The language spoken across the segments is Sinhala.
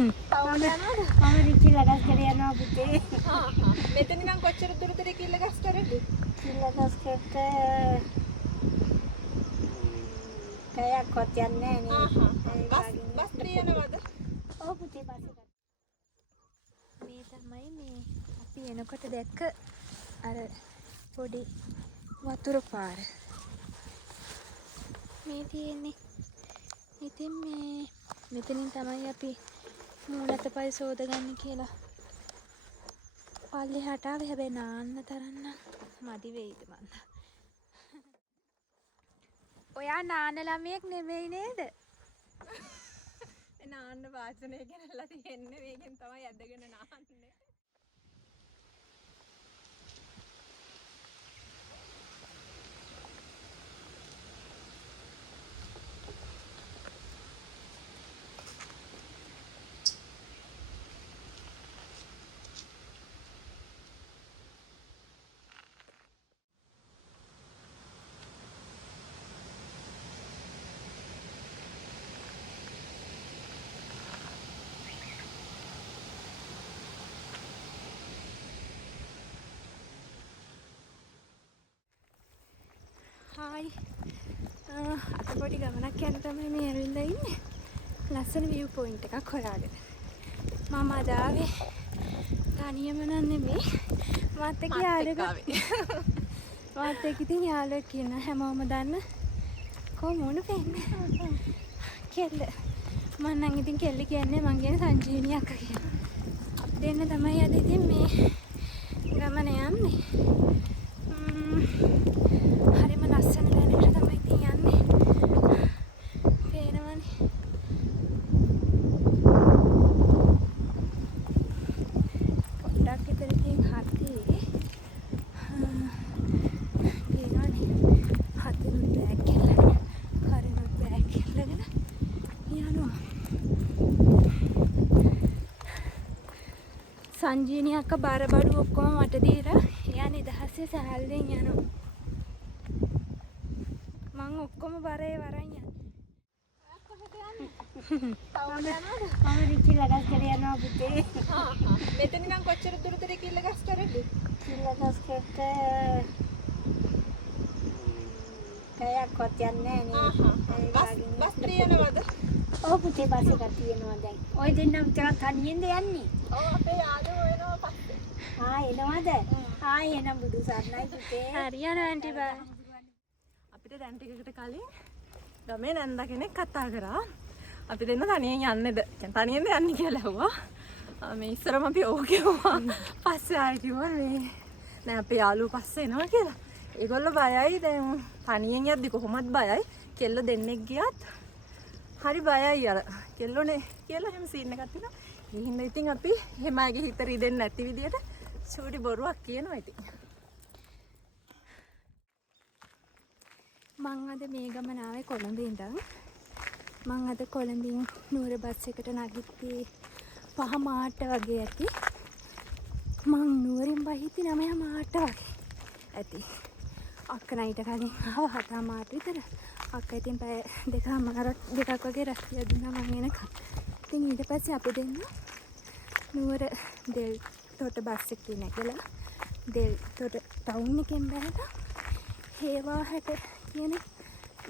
ටවුන් යනවද? මම රිකිලගස් කරේ යනවා පුතේ. මෙතන නම් කොච්චර දුරද රිකිලගස් කරේ? කිලගස් කරට kayak kotiannya nih. බස් තියනවද? ඔව් පුතේ බස් එක. මේ තමයි මේ අපි එනකොට දැක්ක අර පොඩි වතුර පාර. මේ තියෙන්නේ. ඉතින් මේ මෙතනින් තමයි අපි මූලත පය සෝදගන්නේ කියලා. පල්ලෙහාට ආවේ හැබැයි නාන්න තරම් නම් මදි වෙයිද මන්ද. ඔයා නාන ළමයෙක් නෙමෙයි නේද? නාන්න වාසනය ගෙනල්ලා තියෙන්නේ මේකෙන් තමයි ඇදගෙන නාන්නේ. හායි අද පොඩි ගමනක් යන තමයි මේ ඇවිල්ලා ඉන්නේ. ලස්සන view point එකක් හොයාගෙන. මම අද ආවේ තනියම නම් නෙමෙයි. මාත් එක්ක ඉතින් යාළුවෙක් ඉන්න හැමෝම දන්න කොමුණ වෙන්නේ. කෙල්ල. මම නම් ඉතින් කෙල්ල කියන්නේ මං කියන සංජීවනි අක්කා කියලා. දෙන්න තමයි අද ඉතින් මේ ගමන යන්නේ. හරිම ලස්සන දැනකට තමයි ඉතින් යන්නේ. පේනවනේ. පොඩ්ඩක් විතර ඉතින් හතේ. පේනවනේ. හතෙනුත් බෑග් කෙල්ලගෙන. කරෙනුත් බෑග් කෙල්ලගෙන යනවා. සංජීනි අක්කා බර බඩු ඔක්කොම මට දීලා එයා නිදහසේ සැහැල්ලුවෙන් යනවා. මං ඔක්කොම බරේ වරන් යන්නේ. ඔයා කොහෙද යන්නේ? ටවුන් යනවද? මම රිකිලගස් කරේ යනවා පුතේ. මෙතන නම් කොච්චර දුරද රිකිලගස් කරේ? කිලගස් කරට kayak kotiannya nih. බස් තියනවද? ඔව් පුතේ බස් එකක් තියෙනවා දැන්. ඔය දෙන්න විතරක් තනියෙන්ද යන්නේ? ඔව් අපේ යාළුවෝ එනවා පස්සේ. එනවද? එනම් බුදු සරණයි පුතේ. හරියන ආන්ටි බා. අපිට දැන් ටිකකට කලින් ගමේ නැන්දා කෙනෙක් කතා කරා. අපි දෙන්න තනියෙන් යන්නේද? තනියෙන්ද යන්නේ කියලා ඇහුවා. මේ ඉස්සරම අපි ඕක කිව්වා. පස්සේ ආයෙ කිව්වා මේ නෑ අපේ යාළුවෝ පස්සේ එනවා කියලා. ඒගොල්ලෝ බයයි දැන් තනියෙන් යද්දි කොහොමත් බයයි. කෙල්ල දෙන්නෙක් ගියත් හරි බයයි අර කෙල්ලෝනේ කියලා එහෙම සීන් එකක් තියෙනවා. ගිහින් ඉතින් අපි එහෙමගේ හිත රිදෙන්නේ නැති විදියට චූටි බොරුවක් කියනවා ඉතින්. මං අද මේ ගමන ආවේ කොළඹ ඉඳන්. මං අද කොළඹින් නුවර බස් එකට නැගිට්ටි 5 මාට වගේ ඇති. මං නුවරින් බහිද්දි 9 මාට වගේ ඇති. අක්කලා ඊට කලින් ආව 7 මාට විතර. අක්කා ඉතින් පැය දෙකක් වගේ රැස්තිය දුන්නා මං එනකම්. ඉතින් ඊට පස්සේ අපි දෙන්න නුවර දෙල් තොට බස් එකේ නැගලා දෙල් තොට ටවුන් එකෙන් බැලලා හේවාහැට කියන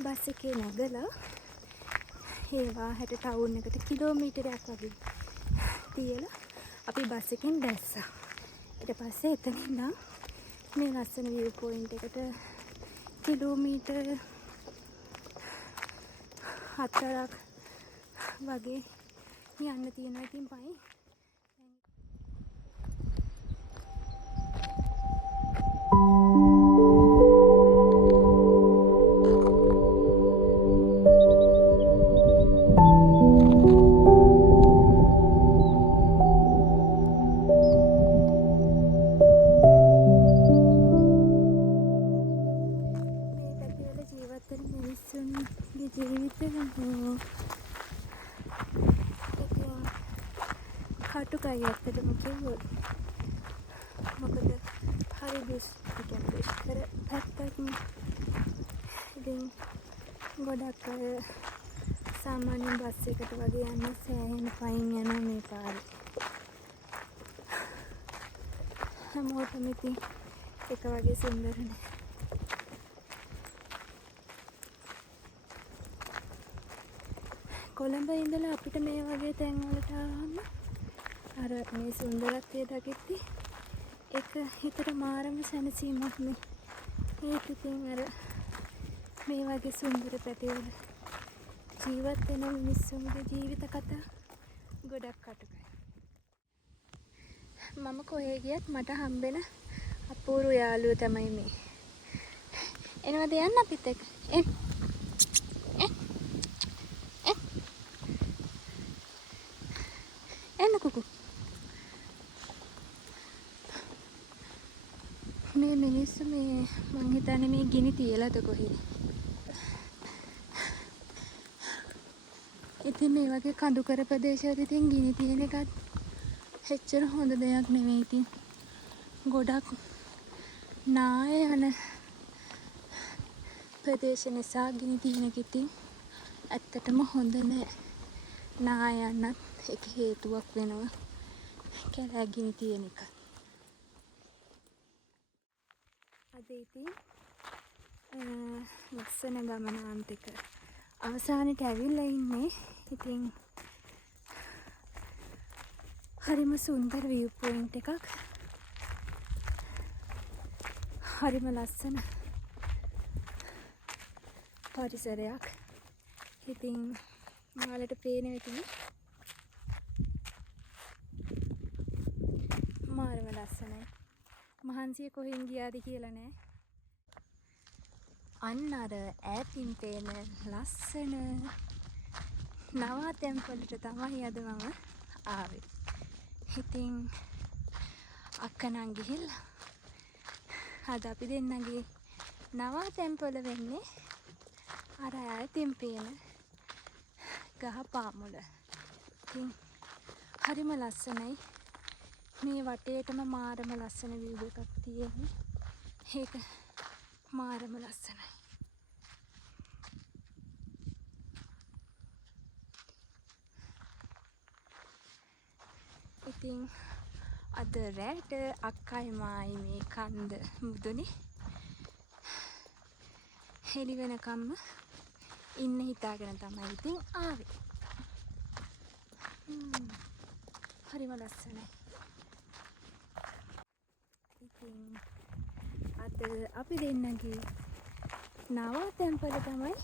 බස් එකේ නැගලා හේවාහැට ටවුන් එකට කිලෝමීටරයක් වගේ තියලා අපි බස් එකෙන් දැස්සා. ඊට පස්සේ එතන ඉඳන් මේ ලස්සන view point එකට කිලෝමීටර් 4ක් වගේ යන්න තියෙනවා ඉතින් පයින්. කටුකයි ඇත්තටම කිව්වොත්. මොකද හරි දුෂ්කර පැත්තක්. ඉතින් ගොඩක් අය සාමාන්‍ය බස් එකට වගේ යන්න සෑහෙන පයින් යනවා මේ හැමෝටම ඉතින් එක වගේ සුන්දර නෑ. කොළඹ ඉඳලා අපිට මේ වගේ තැන්වලට ආවම අර මේ සුන්දරත්වය දකිද්දි ඒක හිතට මාරම සැනසීමක් නේ. ඒක ඉතින් අර මේ වගේ සුන්දර පැතිවල ජීවත් වෙන මිනිස්සුන්ගේ ජීවිත කතා ගොඩක් අටුකයි. මම කොහේ ගියත් මට හම්බෙන අපූර්ව යාළුවෝ තමයි මේ. එනවද යන්න අපිත් එක්ක? එන්න කුකු. මේ මිනිස්සු මේ මං හිතන්නේ මේ ගිනි තියලාද කොහේ. ඉතින් මේ වගේ කඳුකර ප්‍රදේශවල ඉතින් ගිනි තියෙන එකත් එච්චර හොඳ දෙයක් නෙවෙයි. ඉතින් ගොඩක් නාය යන ප්‍රදේශ නිසා ගිනි තියෙන එක ඉතින් ඇත්තටම හොඳ නෑ. නාය යන්නත් එක හේතුවක් වෙනවා කැලෑ ගිනි තියෙන එක. අද ඉතින් ලස්සන ගමනාන්තයක අවසානයට ඇවිල්ලා ඉන්නේ. ඉතින් හරිම සුන්දර view point එකක්. හරිම ලස්සන පරිසරයක්. ඉතින් මාලට පේන විදිහ මාරම ලස්සනයි. මහන්සිය කොහෙන් ගියාද කියලා නෑ. අන්න අර ඈතින් පේන ලස්සන නවාතැන්පලට තමයි අද මම ආවේ. ඉතින් අක්කනම් ගිහිල්ලා අද අපි දෙන්නගේ නවාතැන්පල වෙන්නේ අර ඈතින් පේන ගහ පාමුල. ඉතින් හරිම ලස්සනයි. මේ වටේටම මාරම ලස්සන view එකක් තියෙන්නේ. ඒක මාරම ලස්සනයි. ඉතින් අද රැට අක්කයි මායි මේ කන්ද මුදුනේ හෙලි වෙනකම්ම ඉන්න හිතාගෙන තමයි ඉතින් ආවේ. හරිම ලස්සනයි. ඉතින් අද අපි දෙන්නගේ නවාතැන්පල තමයි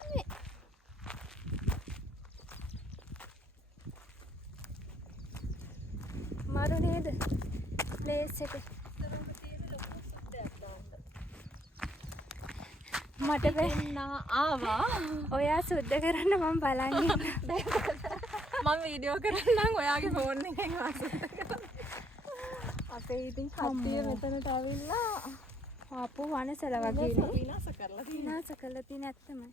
මේ. මරු නේද ප්ලේස් එක? මට වෙන්නා ආවා. ඔයා සුද්ධ කරන්න මම බලන් ඉන්නවා. මම වීඩියෝ කරන්නම් ඔයාගේ ෆෝන් එකෙන් අපේ ඉතින් කට්ටිය මෙතනට ආවිල්ලා ආපු වනසල වගේ නේ. විනාශ කරලා තියෙන ඇත්තම නේ.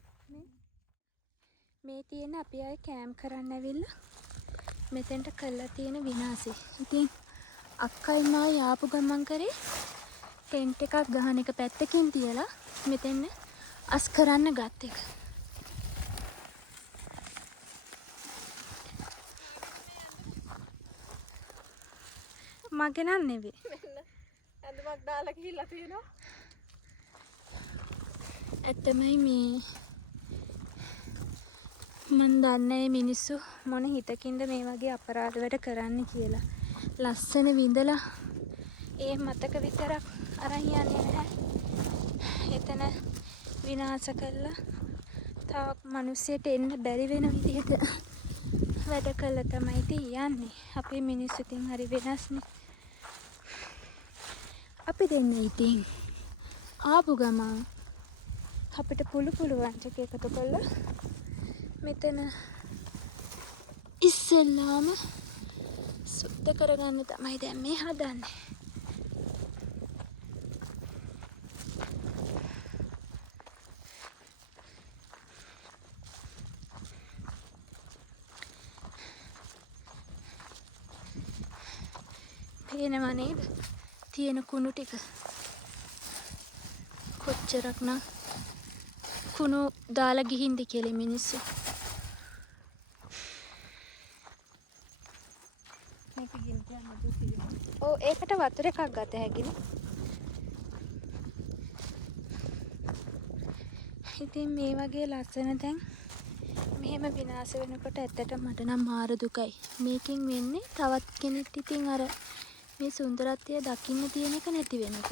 මේ තියෙන අපි අය කැම්ප් කරන්න ඇවිල්ලා මෙතෙන්ට කරලා තියෙන විනාශය. ඉතින් අක්කයි මායි ආපු ගමන් කරේ ටෙන්ට් එකක් ගහන එක පැත්තකින් තියලා මෙතෙන් අස් කරන්න ගත් එක. මගේ නන් නෙවෙයි. ඇඳුමක් දාලා ගිහිල්ලා තියෙනවා. ඇත්තමයි මේ මන් දන්නේ මිනිස්සු මොන හිතකින්ද මේ වගේ අපරාධ වැඩ කරන්න කියලා. ලස්සන විඳලා ඒ මතක විතරක් අරන් යන්නේ නැහැ. එතන විනාශ කළා. තව මිනිස්සෙට එන්න බැරි වෙන විදිහට වැඩ කළා තමයි ඉතින් යන්නේ. අපේ මිනිස්සු ඉතින් හරි වෙනස්නේ. අපි දෙන්න ඉතින් ආපු ගමන් අපිට පුළුවන් චක එකතු කළා. මෙතන ඉස්සෙල්ලාම සුද්ධ කරගන්න තමයි දැන් මේ හදන්නේ. පේනවා නේද? තියෙන කුණු ටික කොච්චරක්නම් කුණු දාලා ගිහින්ද කියලා මිනිස්සු. මේක ගිනි තියන්න තියෙනවා. ඔව් ඒකට වතුර එකක් ගත හැකිනේ. ඉතින් මේ වගේ ලස්සන තැන් මෙහෙම විනාශ වෙනකොට ඇත්තට මට නම් මාර දුකයි. මේකෙන් වෙන්නේ තවත් කෙනෙක් ඉතින් අර මේ සුන්දරත්වය දකින්න තියෙන එක නැති වෙන එක.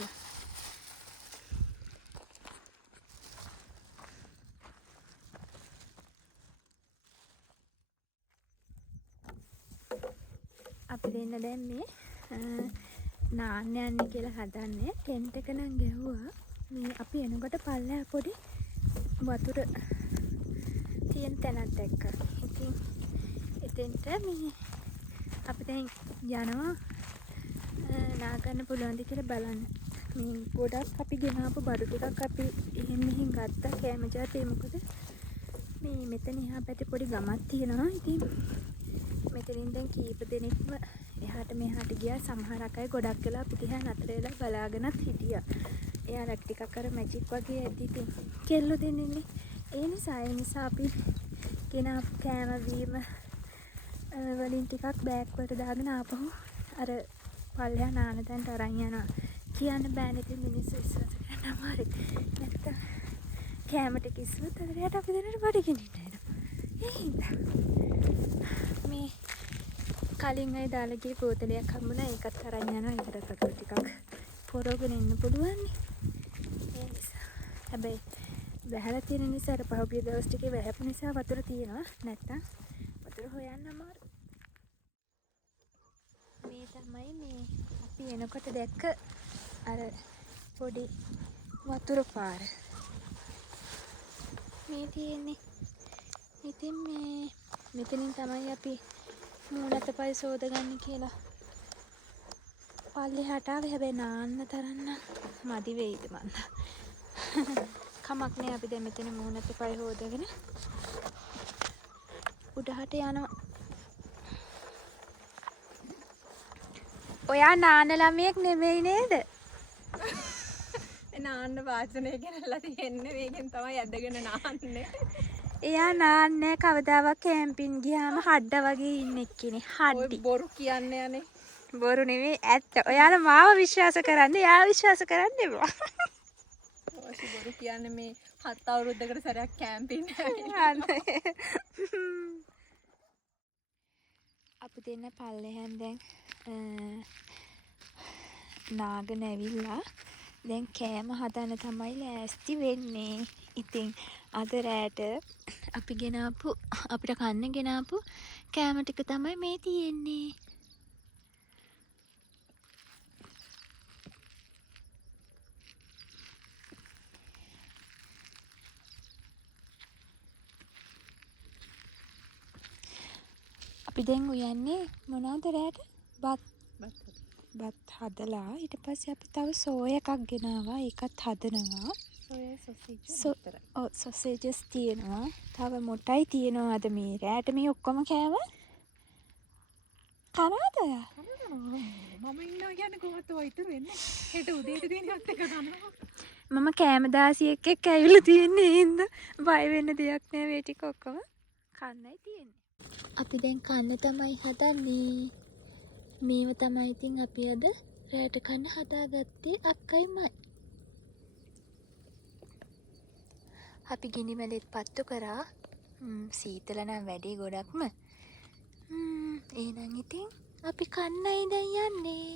අපි දෙන්න දැන් මේ නාන්න යන්නේ කියලා හදන්නේ. ටෙන්ට් එක නම් ගැහුවා. මේ අපි එනකොට පල්ලෙහා පොඩි වතුර තියෙන තැනක් දැක්කා. ඉතින් එතෙන්ට මේ අපි දැන් යනවා නාගන්න පුළුවන්ද කියලා බලන්න. මේ ගොඩක් අපි ගෙනාපු බඩු ටිකක් අපි එහෙන් මෙහෙන් ගත්තා කෑම ජාතිය. මොකද මේ මෙතන එහා පැත්තේ පොඩි ගමක් තියෙනවා. ඉතින් මෙතනින් දැන් කීප දෙනෙක්ම එහාට මෙහාට ගියා. සමහර අය ගොඩක් වෙලා අපි දිහා නතර වෙලා බලාගෙනත් හිටියා. එයාලා ටිකක් අර මැජික් වගේ ඇද්දි ඉතින් කෙල්ලෝ දෙන්නේ. ඒ නිසා අපි ගෙනාපු කෑම බීම වලින් ටිකක් බෑග් වලට දාගෙන ආපහු අර පල්ලෙහා නාන තැනට අරන් යනවා. කියන්න බෑනේ ඉතින් මිනිස්සු විශ්වාස කරන්න අමාරුයි. නැත්තම් කෑමට කිස්සුවත් අදට අපි දෙන්නට බඩගිනින්න එනවා. මේ කලින් අය දාලා ගිය බෝතලයක් හම්බුණා. ඒකත් අරන් යනවා. ඒකට වතුර ටිකක් පොරවගෙන ඉන්න පුළුවන් නේ. ඒ නිසා හැබැයි වැහලා තියෙන නිසා අර පහුගිය දවස් ටිකේ වැහැපු නිසා වතුර තියෙනවා. නැත්තම් වතුර හොයන්න අමාරුයි. මේ තමයි මේ අපි එනකොට දැක්ක අර පොඩි වතුර පාර. මේ තියෙන්නේ. ඉතින් මේ මෙතනින් තමයි අපි මූණත පය සෝදගන්නේ කියලා පල්ලෙහාට ආවේ. හැබැයි නාන්න තරන්න මදි වෙයිද මන්ද. කමක් නෑ. අපි දැන් මෙතන මූණත පය හොදගෙන උඩහට යනවා. ඔයා නාන ළමයෙක් නෙමෙයි නේද? නාන්න වාසනය ගෙනල්ලා තියෙන්නේ. මේකෙන් තමයි ඇදගෙන නාන්නේ. එයා නාන්නේ කවදාවත් කැම්පින් ගියාම හඩ වගේ ඉන්න එක්කනේ. ඔය හඩි. බොරු කියන්නේ යන්නේ. බොරු නෙමෙයි ඇත්ත. ඔයාලා මාව විශ්වාස කරන්න. එයා විශ්වාස කරන්න එපා. ඔය බොරු කියන්නේ මේ 7 අවුරුද්දකට සැරයක් කැම්පින් අපි දෙන්න පල්ලෙහෙන් දැන් නාගෙන ඇවිල්ලා දැන් කෑම හදන්න තමයි ලෑස්ති වෙන්නේ. ඉතින් අද රෑට අපි ගෙනාපු අපිට කන්න ගෙනාපු කෑම ටික තමයි මේ තියෙන්නේ. අපි දැන් උයන්නේ මොනවද රෑට? බත් හදලා ඊට පස්සේ අපි තව සෝය එකක් ගෙනාවා. ඒකත් හදනවා. සොසේජස් තියෙනවා. තව මොටයි තියෙනවා. අද මේ රෑට මේ ඔක්කොම කෑම කනවද ඔයා? මම ඉන්නවා කියන්නේ කොහොමද ඔය ඉතුරු වෙන්නේ? හෙට උදේට දිනවත් එක කනවා. මම කෑම දාසියෙක් එක්ක ඇවිල්ලා තියෙන්නේ. හින්දා බය වෙන්න දෙයක් නෑ. මේ ටික ඔක්කොම කන්නයි තියෙන්නේ. අපි දැන් කන්න තමයි හදන්නේ. මේව තමයි ඉතින් අපි අද රෑට කන්න හදාගත්තේ අක්කයිමයි. අපි ගිනි මැලෙත් පත්තු කරා. සීතල නම් වැඩි ගොඩක්ම. එහෙනම් ඉතින් අපි කන්නයි දැන් යන්නේ.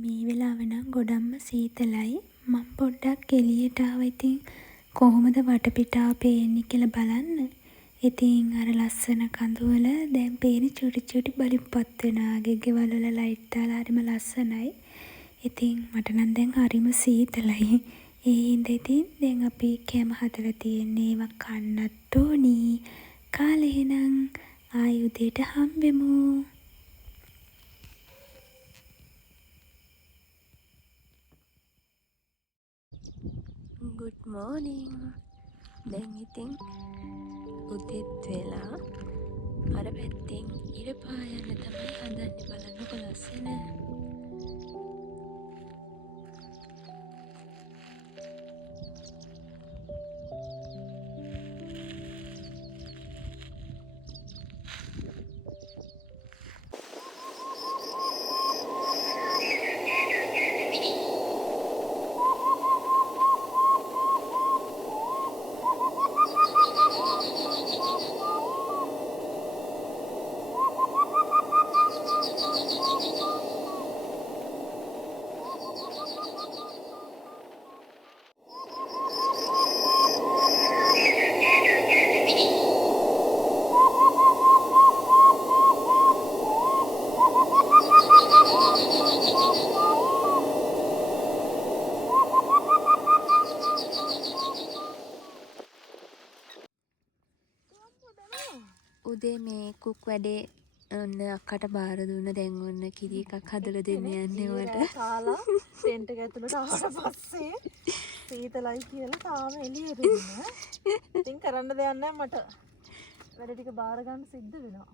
මේ වෙලාව නම් ගොඩක්ම සීතලයි. මම පොඩ්ඩක් එළියට ආවා. ඉතින් කොහොමද වටපිටාව පේන්නේ කියලා බලන්න. ඉතින් අර ලස්සන කඳුවල දැන් පේන්නේ චුටි චුටි බලිප්පත් වෙනවා. ගෙවල් වල ලයිට් දාලා හරිම ලස්සනයි. ඉතින් මට නම් දැන් හරිම සීතලයි. ඒ හින්දා ඉතින් දැන් අපි කෑම හදලා තියෙන්නේ. ඒවා කන්නත් ඕනි. කාලේ එහෙනම් ආයි උදේට හම්බෙමු. good morning. දැන් ඉතින් උදෙත් වෙලා අර පැත්තෙන් ඉර පායන්න තමයි හදන්නේ. බලන්නකො ලස්සන. මේ කුක් වැඩේ ඔන්න අක්කට බාර දුන්න. දැන් ඔන්න කිරි එකක් හදලා දෙන්න යන්නේ මට. කාලා ටෙන්ට් එක ඇතුළට ආවට පස්සේ සීතලයි කියලා තාම එළියේ දුන්නා. ඉතින් කරන්න දෙයක් නැහැ මට. වැඩ ටික බාර ගන්න සිද්ධ වෙනවා.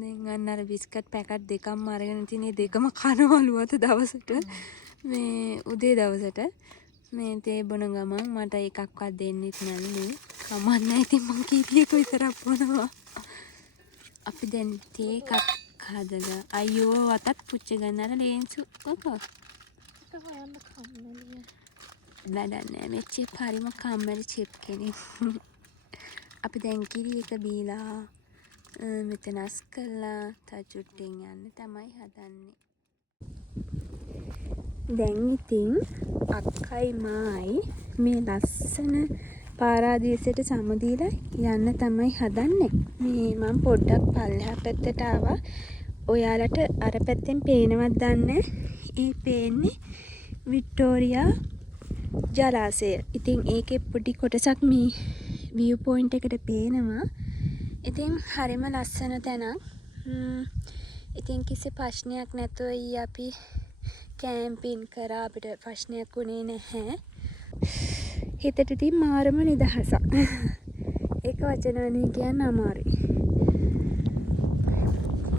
දැන් අන්න අර බිස්කට් පැකට් දෙකක්ම අරගෙන තිනේ දෙකම කනවලු අත දවසට. මේ උදේ දවසට මේ තේ බොන ගමන් මට එකක්වත් දෙන්නෙත් නැන්නේ. කමන්නේ ඉතින් මං කීතියක විතරක් බොනවා. අපි දැන් තේ එකක් හදලා අයියෝ වතත් පුච්ච ගන්නන ලේන්සු කොකෝ. ඒක හොයන්න කම්මැලිය. වැඩක් නෑ මේ චිප් හරිම කම්මැලි චිප් කෙනෙක්. අපි දැන් කිරි එක බීලා මෙතන අස් කළා තචුට්ටෙන් යන්න තමයි හදන්නේ. දැන් ඉතින් අක්කයි මායි මේ ලස්සන පාරාදීසයට සමුදීලා යන්න තමයි හදන්නේ. මේ මම පොඩ්ඩක් පල්ලෙහා පැත්තට ආවා. ඔයාලට අර පැත්තෙන් පේනවත් දන්නේ. ඒ පේන්නේ වික්ටෝරියා ජලාශය. ඉතින් ඒකේ පොඩි කොටසක් මේ view point එකට පේනවා. ඉතින් හරිම ලස්සන තැනක්. ඉතින් කිසි ප්‍රශ්නයක් නැතුව අපි කැම්පින් කරා. අපිට ප්‍රශ්නයක් වුණේ නැහැ. හිතට ඉතින් මාරම නිදහසක්. ඒක වචන වලින් කියන්න අමාරුයි.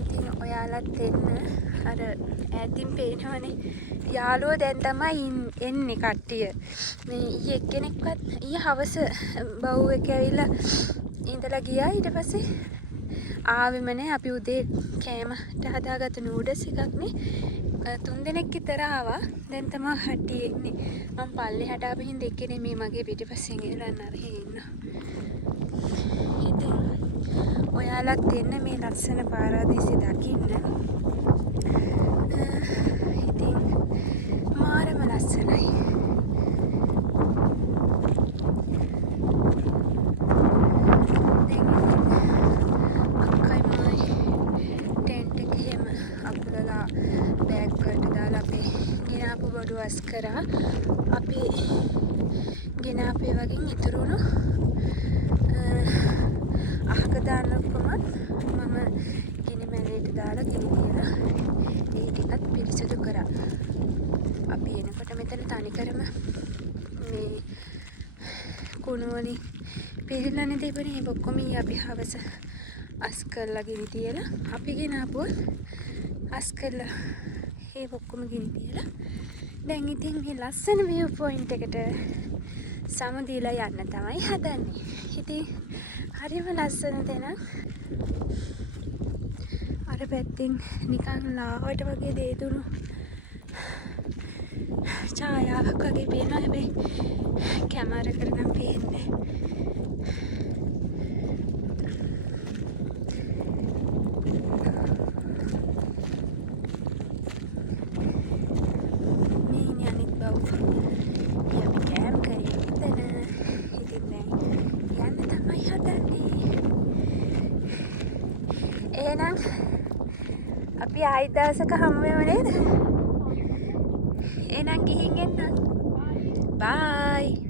ඉතින් ඔයාලත් එන්න. අර ඈතින් පේනවනේ යාළුවෝ දැන් තමයි එන්නේ කට්ටිය. මේ ඊයේ එක්කෙනෙක්වත් ඊයේ හවස බව් එක ඇවිල්ලා ඉඳලා ගියා. ඊට පස්සේ ආවෙම නෑ. අපි උදේ කෑමට හදාගත්ත නූඩල්ස් එකක් නේ 3 දෙනෙක් විතර ආවා. දැන් තමයි හට්ටිය එන්නේ. මම පල්ලෙහාට ආපහින් දෙක්කේ මේ මගේ පිටිපස්සෙන් එලන්න අරගෙන ඉන්නවා. ඉතින් ඔයාලත් එන්න මේ ලස්සන පාරාදීසෙ දකින්න. ඉතින් මාරම ලස්සනයි. වස් කරා අපි ගෙන අපේ වගේ ඉතුරුණු අහක දාන්න ඔක්කොම මම ගිනි මැලේට දාලා ගිනි තියලා ඒ ටිකත් පිරිසිදු කරා. අපි එනකොට මෙතන තනිකරම මේ කුණු වලින් පිළිලන්නේ තිබුණේ. ඒ ඔක්කොම අපි හවස අස් කරලා ගිනි තියලා අපි ගෙන ආපුවා අස් කරලා ඒ ඔක්කොම ගිනි තියලා දැන් ඉතින් මේ ලස්සන view point එකට සමුදීලා යන්න තමයි හදන්නේ. ඉතින් හරිම ලස්සන තැනක්. අර පැත්තෙන් නිකන් ලාවට වගේ දේදුණු ඡායාවක් වගේ පේනවා. හැබැයි කැමරා කරනම් පේන්නේ එහෙනම් අපි ආයි දවසක හමු වෙමු නේද? එහෙනම් ගිහින් එන්න. බයි.